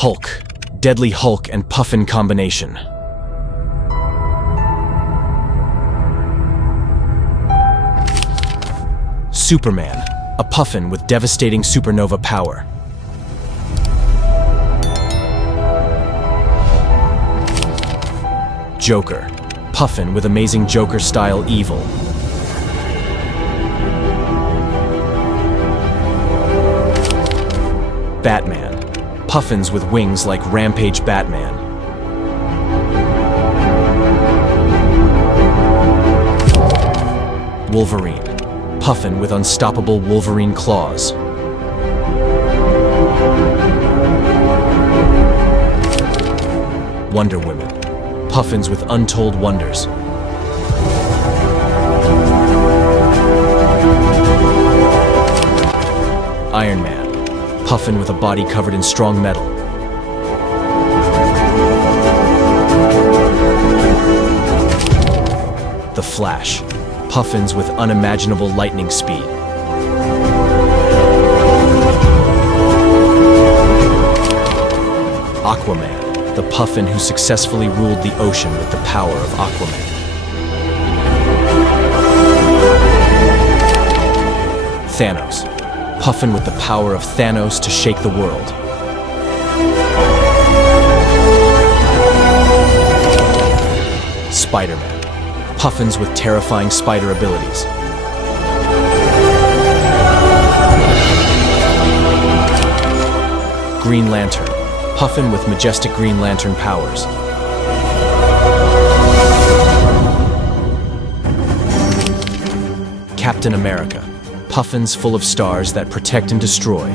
Hulk, Deadly Hulk and Puffin combination. Superman, a Puffin with devastating supernova power. Joker, Puffin with amazing Joker-style evil. Batman, Puffins with wings like Rampage Batman. Wolverine, Puffin with unstoppable Wolverine claws. Wonder Woman, Puffins with untold wonders. Iron Man, Puffin with a body covered in strong metal. The Flash, Puffins with unimaginable lightning speed. Aquaman, the Puffin who successfully ruled the ocean with the power of Aquaman. Thanos, Puffin with the power of Thanos to shake the world. Spider-Man, Puffins with terrifying spider abilities. Green Lantern, Puffin with majestic Green Lantern powers. Captain America, Puffins full of stars that protect and destroy.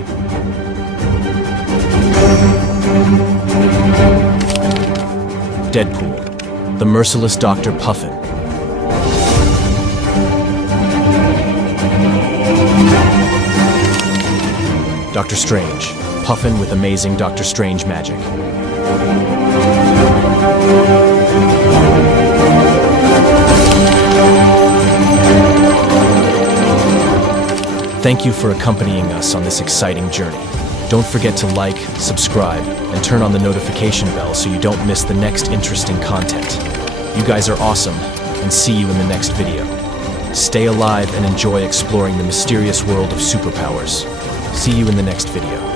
Deadpool, the merciless Dr. Puffin. Doctor Strange, Puffin with amazing Doctor Strange magic. Thank you for accompanying us on this exciting journey. Don't forget to like, subscribe, and turn on the notification bell so you don't miss the next interesting content. You guys are awesome, and see you in the next video. Stay alive and enjoy exploring the mysterious world of superpowers. See you in the next video.